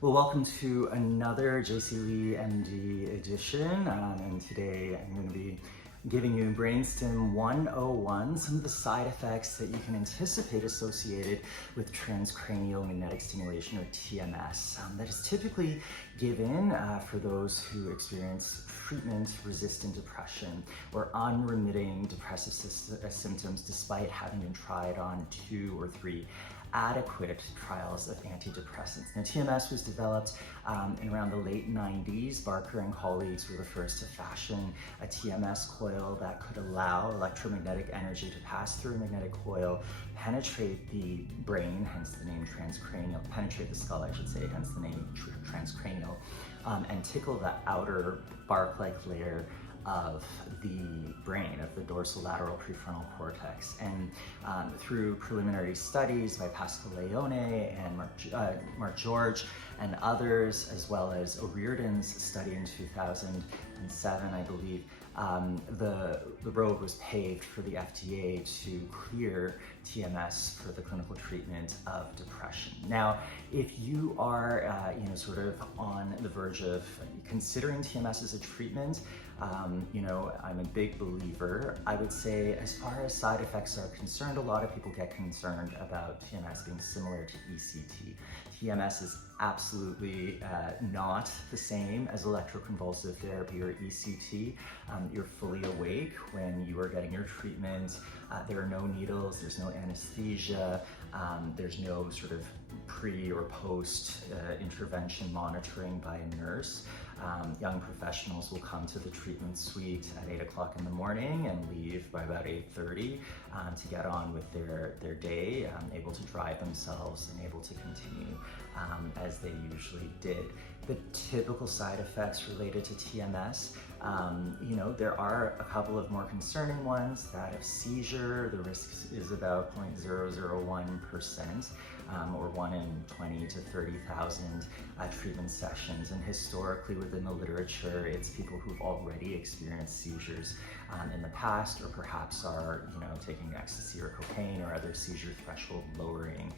Well, welcome to another JC Lee MD edition, and today I'm going to be giving you Brainstem 101, some of the side effects that you can anticipate associated with transcranial magnetic stimulation, or TMS, that is typically given for those who experience treatment-resistant depression or unremitting depressive symptoms despite having been tried on 2 or 3 adequate trials of antidepressants. Now, TMS was developed in around the late 90s. Barker and colleagues were the first to fashion a TMS coil that could allow electromagnetic energy to pass through a magnetic coil, penetrate the brain, hence the name transcranial, penetrate the skull, I should say, hence the name transcranial, and tickle the outer bark-like layer of the brain, of the dorsolateral prefrontal cortex. And through preliminary studies by Pascal Leone and Mark George and others, as well as O'Riordan's study in 2007, I believe, the road was paved for the FDA to clear TMS for the clinical treatment of depression. Now, if you are, sort of on the verge of considering TMS as a treatment, I'm a big believer. I would say, as far as side effects are concerned, a lot of people get concerned about TMS being similar to ECT. TMS is absolutely not the same as electroconvulsive therapy or ECT. You're fully awake when you are getting your treatment. There are no needles, there's no anesthesia, there's no sort of pre or post intervention monitoring by a nurse. Young professionals will come to the treatment suite at 8 o'clock in the morning and leave by about 8:30 to get on with their day, able to drive themselves and able to continue as they usually did. The typical side effects related to TMS, there are a couple of more concerning ones. That of seizure, the risk is about 0.001%, or 1 in 20 to 30,000 treatment sessions. And historically within the literature, it's people who've already experienced seizures in the past, or perhaps are taking ecstasy or cocaine or other seizure threshold lowering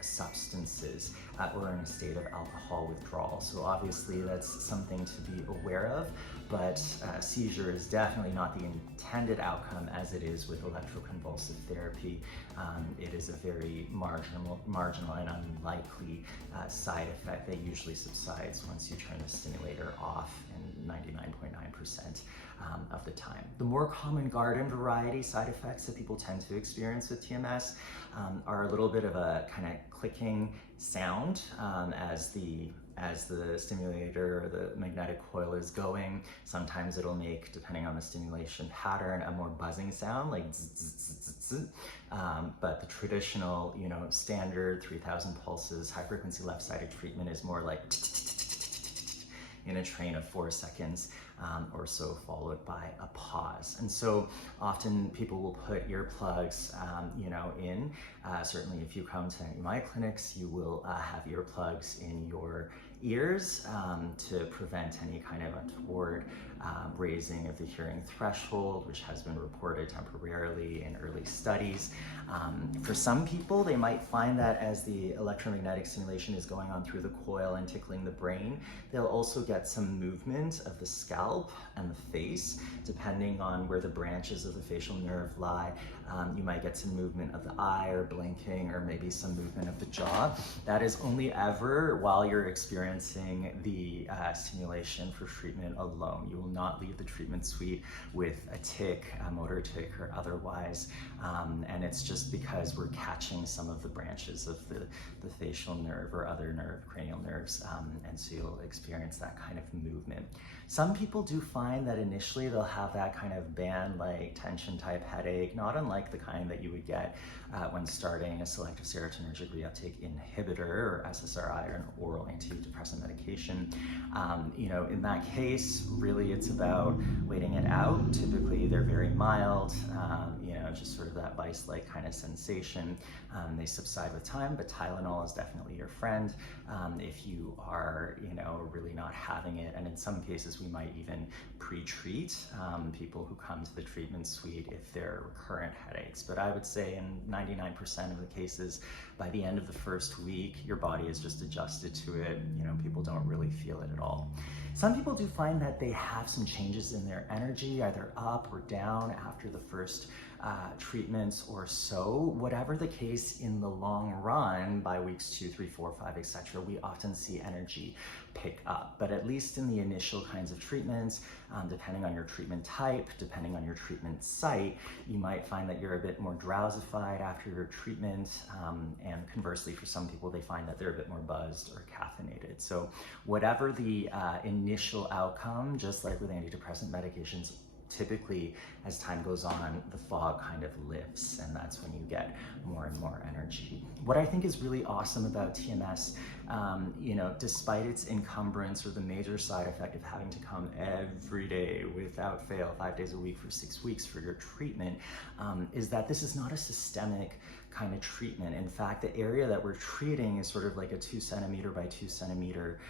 substances, or in a state of alcohol withdrawal. So obviously that's something to be aware of, but seizure is definitely not the intended outcome as it is with electroconvulsive therapy. It is a very marginal and unlikely side effect that usually subsides once you turn the stimulator off, in 99.9% of the time. The more common garden variety side effects that people tend to experience with TMS are a little bit of a kind of clicking sound as the stimulator or the magnetic coil is going. Sometimes it'll make, depending on the stimulation pattern, a more buzzing sound, like zzz, zzz, zzz, zzz. But the traditional, standard 3,000 pulses, high frequency left-sided treatment is more like in a train of 4 seconds or so, followed by a pause. And so often people will put earplugs, in. Certainly if you come to my clinics, you will have earplugs in your ears to prevent any kind of untoward raising of the hearing threshold, which has been reported temporarily in early studies. For some people, they might find that as the electromagnetic stimulation is going on through the coil and tickling the brain, they'll also get some movement of the scalp and the face, depending on where the branches of the facial nerve lie. You might get some movement of the eye or blinking, or maybe some movement of the jaw. That is only ever while you're experiencing the stimulation for treatment alone. You will not leave the treatment suite with a tic, a motor tic or otherwise, and it's just because we're catching some of the branches of the facial nerve or other cranial nerves, and so you'll experience that kind of movement. Some people do find that initially they'll have that kind of band-like tension type headache, not unlike the kind that you would get when starting a selective serotonergic reuptake inhibitor, or SSRI, or an oral antidepressant medication. In that case, really it's about waiting it out. Typically they're very mild, just sort of that vice-like kind of sensation. They subside with time, but Tylenol is definitely your friend if you are, really not having it. And in some cases, we might even pre-treat people who come to the treatment suite if they're recurrent headaches. But I would say in 99% of the cases, by the end of the first week, your body is just adjusted to it. People don't really feel it at all. Some people do find that they have some changes in their energy, either up or down after the first treatments or so. Whatever the case, in the long run, by weeks 2, 3, 4, 5, etc., we often see energy pick up. But at least in the initial kinds of treatments, depending on your treatment type, depending on your treatment site, you might find that you're a bit more drowsified after your treatment, and conversely, for some people, they find that they're a bit more buzzed or caffeinated. So whatever the initial outcome, just like with antidepressant medications, typically as time goes on, the fog kind of lifts, and that's when you get more and more energy. What I think is really awesome about TMS, despite its encumbrance or the major side effect of having to come every day without fail, 5 days a week for 6 weeks for your treatment, is that this is not a systemic kind of treatment. In fact, the area that we're treating is sort of like a 2 centimeter by 2 centimeter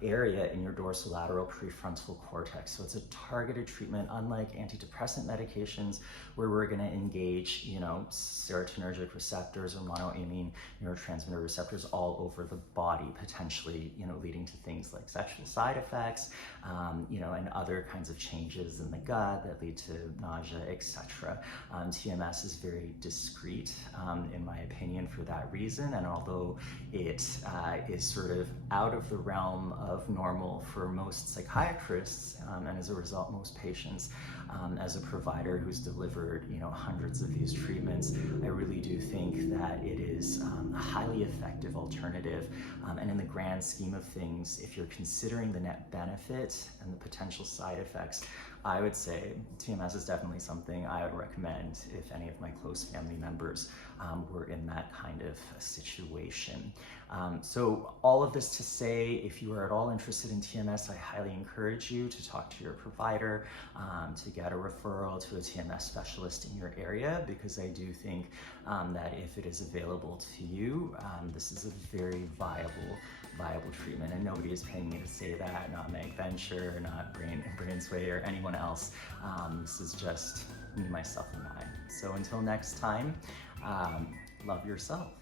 area in your dorsolateral prefrontal cortex. So it's a targeted treatment, unlike antidepressant medications, where we're going to engage, serotonergic receptors or monoamine neurotransmitter receptors all over the body, potentially, leading to things like sexual side effects, and other kinds of changes in the gut that lead to nausea, etc. TMS is very discreet, in my opinion, for that reason. And although it is sort of out of the realm of normal for most psychiatrists, and as a result, most patients, as a provider who's delivered, hundreds of these treatments, I really do think that it is a highly effective alternative. And in the grand scheme of things, if you're considering the net benefit and the potential side effects, I would say TMS is definitely something I would recommend if any of my close family members were in that kind of situation. So all of this to say, if you are at all interested in TMS, I highly encourage you to talk to your provider, to get a referral to a TMS specialist in your area, because I do think that if it is available to you, this is a very viable treatment. And nobody is paying me to say that, not Meg Venture, not Brainsway, or anyone else. This is just me, myself, and I. So until next time, love yourself.